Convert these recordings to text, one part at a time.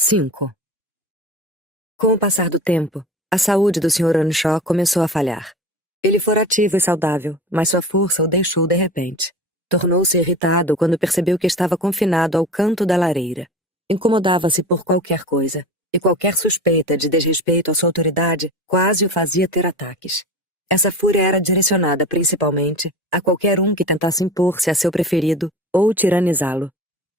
5. Com o passar do tempo, a saúde do Sr. Earnshaw começou a falhar. Ele fora ativo e saudável, mas sua força o deixou de repente. Tornou-se irritado quando percebeu que estava confinado ao canto da lareira. Incomodava-se por qualquer coisa, e qualquer suspeita de desrespeito à sua autoridade quase o fazia ter ataques. Essa fúria era direcionada principalmente a qualquer um que tentasse impor-se a seu preferido ou tiranizá-lo.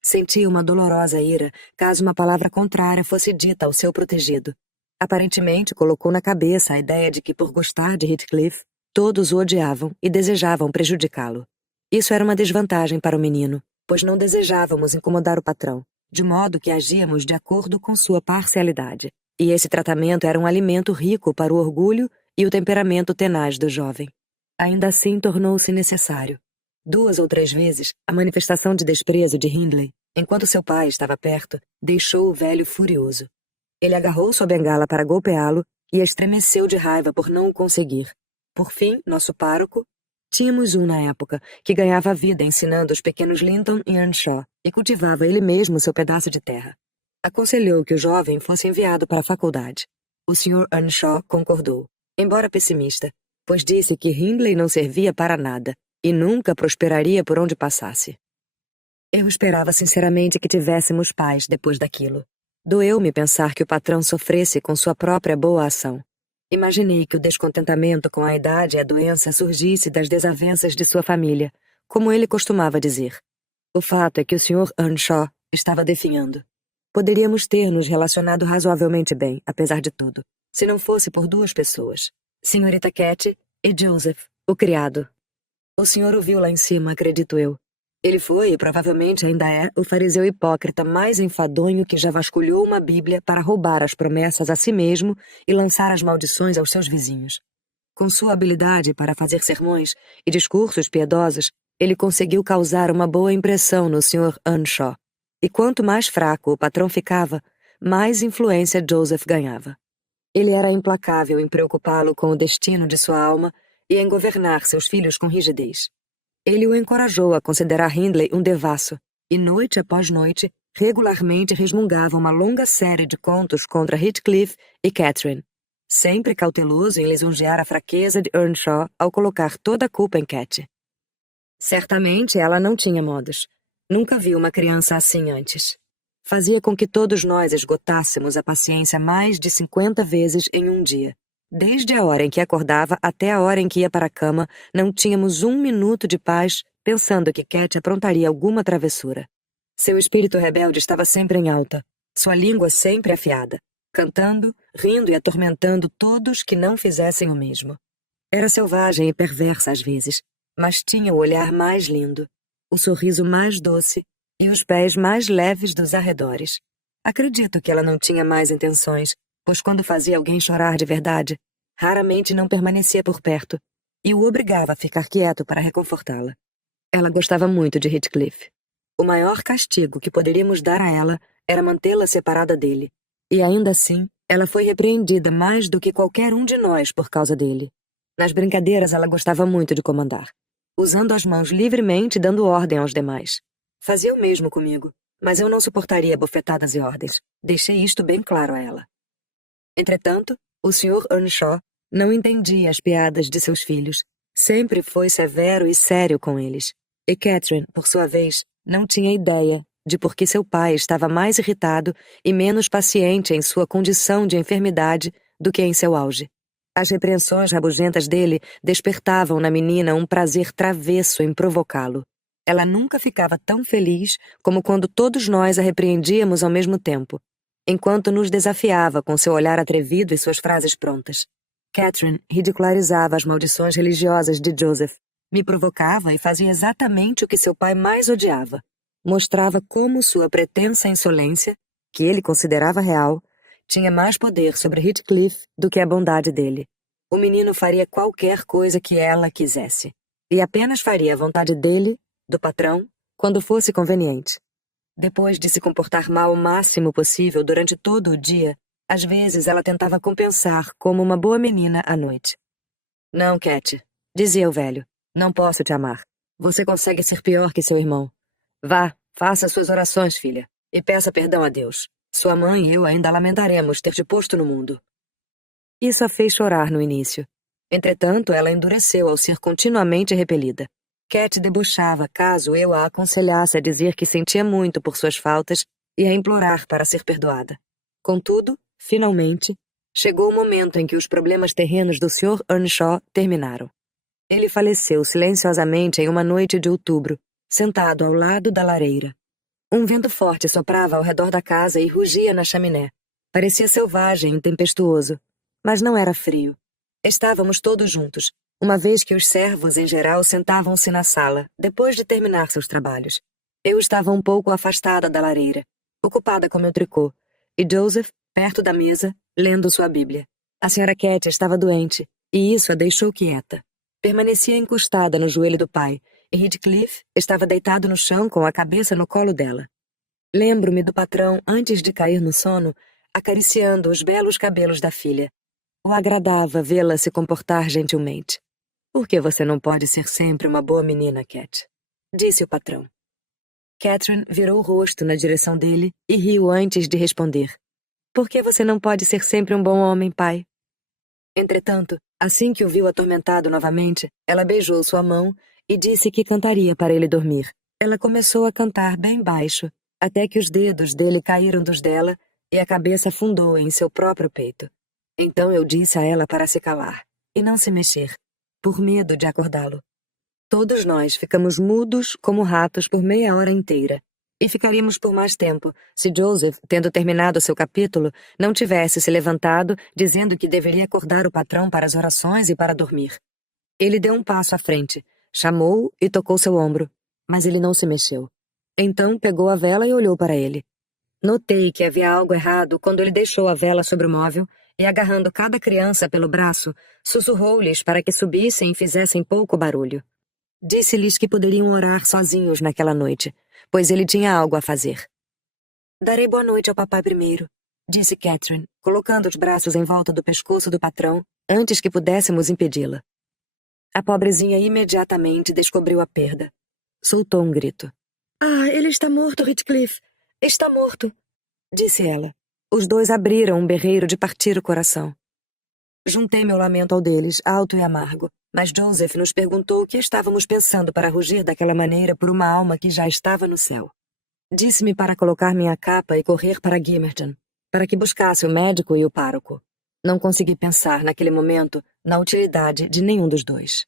Sentia uma dolorosa ira caso uma palavra contrária fosse dita ao seu protegido. Aparentemente colocou na cabeça a ideia de que, por gostar de Heathcliff, todos o odiavam e desejavam prejudicá-lo. Isso era uma desvantagem para o menino, pois não desejávamos incomodar o patrão, de modo que agíamos de acordo com sua parcialidade. E esse tratamento era um alimento rico para o orgulho e o temperamento tenaz do jovem. Ainda assim tornou-se necessário. 2 ou 3 vezes, a manifestação de desprezo de Hindley, enquanto seu pai estava perto, deixou o velho furioso. Ele agarrou sua bengala para golpeá-lo e estremeceu de raiva por não o conseguir. Por fim, nosso pároco, tínhamos um na época, que ganhava a vida ensinando os pequenos Linton e Earnshaw e cultivava ele mesmo seu pedaço de terra. Aconselhou que o jovem fosse enviado para a faculdade. O Sr. Earnshaw concordou, embora pessimista, pois disse que Hindley não servia para nada e nunca prosperaria por onde passasse. Eu esperava sinceramente que tivéssemos paz depois daquilo. Doeu-me pensar que o patrão sofresse com sua própria boa ação. Imaginei que o descontentamento com a idade e a doença surgisse das desavenças de sua família, como ele costumava dizer. O fato é que o Sr. Earnshaw estava definhando. Poderíamos ter nos relacionado razoavelmente bem, apesar de tudo, se não fosse por 2 pessoas, Senhorita Cat e Joseph, o criado. O senhor o viu lá em cima, acredito eu. Ele foi, e provavelmente ainda é, o fariseu hipócrita mais enfadonho que já vasculhou uma bíblia para roubar as promessas a si mesmo e lançar as maldições aos seus vizinhos. Com sua habilidade para fazer sermões e discursos piedosos, ele conseguiu causar uma boa impressão no Sr. Earnshaw. E quanto mais fraco o patrão ficava, mais influência Joseph ganhava. Ele era implacável em preocupá-lo com o destino de sua alma e em governar seus filhos com rigidez. Ele o encorajou a considerar Hindley um devasso, e noite após noite, regularmente resmungava uma longa série de contos contra Heathcliff e Catherine, sempre cauteloso em lisonjear a fraqueza de Earnshaw ao colocar toda a culpa em Cat. Certamente ela não tinha modos. Nunca vi uma criança assim antes. Fazia com que todos nós esgotássemos a paciência mais de 50 vezes em um dia. Desde a hora em que acordava até a hora em que ia para a cama, não tínhamos 1 minuto de paz, pensando que Cat aprontaria alguma travessura. Seu espírito rebelde estava sempre em alta, sua língua sempre afiada, cantando, rindo e atormentando todos que não fizessem o mesmo. Era selvagem e perversa às vezes, mas tinha o olhar mais lindo, o sorriso mais doce e os pés mais leves dos arredores. Acredito que ela não tinha mais intenções, pois quando fazia alguém chorar de verdade, raramente não permanecia por perto, e o obrigava a ficar quieto para reconfortá-la. Ela gostava muito de Heathcliff. O maior castigo que poderíamos dar a ela era mantê-la separada dele, e ainda assim, ela foi repreendida mais do que qualquer um de nós por causa dele. Nas brincadeiras ela gostava muito de comandar, usando as mãos livremente e dando ordem aos demais. Fazia o mesmo comigo, mas eu não suportaria bofetadas e ordens. Deixei isto bem claro a ela. Entretanto, o Sr. Earnshaw não entendia as piadas de seus filhos. Sempre foi severo e sério com eles. E Catherine, por sua vez, não tinha ideia de por que seu pai estava mais irritado e menos paciente em sua condição de enfermidade do que em seu auge. As repreensões rabugentas dele despertavam na menina um prazer travesso em provocá-lo. Ela nunca ficava tão feliz como quando todos nós a repreendíamos ao mesmo tempo, enquanto nos desafiava com seu olhar atrevido e suas frases prontas. Catherine ridicularizava as maldições religiosas de Joseph, me provocava e fazia exatamente o que seu pai mais odiava. Mostrava como sua pretensa insolência, que ele considerava real, tinha mais poder sobre Heathcliff do que a bondade dele. O menino faria qualquer coisa que ela quisesse, e apenas faria a vontade dele, do patrão, quando fosse conveniente. Depois de se comportar mal o máximo possível durante todo o dia, às vezes ela tentava compensar como uma boa menina à noite. Não, Cat, dizia o velho, não posso te amar. Você consegue ser pior que seu irmão. Vá, faça suas orações, filha, e peça perdão a Deus. Sua mãe e eu ainda lamentaremos ter te posto no mundo. Isso a fez chorar no início. Entretanto, ela endureceu ao ser continuamente repelida. Cat debochava caso eu a aconselhasse a dizer que sentia muito por suas faltas e a implorar para ser perdoada. Contudo, finalmente, chegou o momento em que os problemas terrenos do Sr. Earnshaw terminaram. Ele faleceu silenciosamente em uma noite de outubro, sentado ao lado da lareira. Um vento forte soprava ao redor da casa e rugia na chaminé. Parecia selvagem e tempestuoso, mas não era frio. Estávamos todos juntos, uma vez que os servos, em geral, sentavam-se na sala, depois de terminar seus trabalhos. Eu estava um pouco afastada da lareira, ocupada com meu tricô, e Joseph, perto da mesa, lendo sua Bíblia. A Sra. Cat estava doente, e isso a deixou quieta. Permanecia encostada no joelho do pai, e Heathcliff estava deitado no chão com a cabeça no colo dela. Lembro-me do patrão, antes de cair no sono, acariciando os belos cabelos da filha. O agradava vê-la se comportar gentilmente. Por que você não pode ser sempre uma boa menina, Cat? Disse o patrão. Catherine virou o rosto na direção dele e riu antes de responder. Por que você não pode ser sempre um bom homem, pai? Entretanto, assim que o viu atormentado novamente, ela beijou sua mão e disse que cantaria para ele dormir. Ela começou a cantar bem baixo, até que os dedos dele caíram dos dela e a cabeça afundou em seu próprio peito. Então eu disse a ela para se calar e não se mexer, por medo de acordá-lo. Todos nós ficamos mudos como ratos por meia hora inteira, e ficaríamos por mais tempo se Joseph, tendo terminado seu capítulo, não tivesse se levantado dizendo que deveria acordar o patrão para as orações e para dormir. Ele deu um passo à frente, chamou-o e tocou seu ombro, mas ele não se mexeu. Então pegou a vela e olhou para ele. Notei que havia algo errado quando ele deixou a vela sobre o móvel e, agarrando cada criança pelo braço, sussurrou-lhes para que subissem e fizessem pouco barulho. Disse-lhes que poderiam orar sozinhos naquela noite, pois ele tinha algo a fazer. Darei boa noite ao papai primeiro, disse Catherine, colocando os braços em volta do pescoço do patrão antes que pudéssemos impedi-la. A pobrezinha imediatamente descobriu a perda. Soltou um grito. Ah, ele está morto, Heathcliff! Está morto! Disse ela. Os dois abriram um berreiro de partir o coração. Juntei meu lamento ao deles, alto e amargo, mas Joseph nos perguntou o que estávamos pensando para rugir daquela maneira por uma alma que já estava no céu. Disse-me para colocar minha capa e correr para Gimmerton, para que buscasse o médico e o pároco. Não consegui pensar, naquele momento, na utilidade de nenhum dos dois.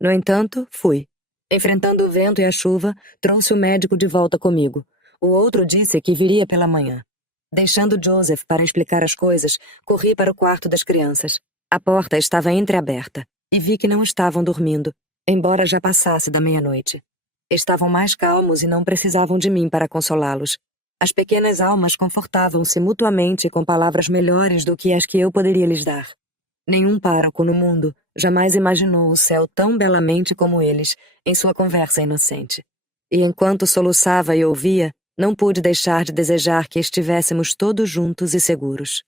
No entanto, fui. Enfrentando o vento e a chuva, trouxe o médico de volta comigo. O outro disse que viria pela manhã. Deixando Joseph para explicar as coisas, corri para o quarto das crianças. A porta estava entreaberta e vi que não estavam dormindo, embora já passasse da meia-noite. Estavam mais calmos e não precisavam de mim para consolá-los. As pequenas almas confortavam-se mutuamente com palavras melhores do que as que eu poderia lhes dar. Nenhum pároco no mundo jamais imaginou o céu tão belamente como eles em sua conversa inocente. E enquanto soluçava e ouvia, não pude deixar de desejar que estivéssemos todos juntos e seguros.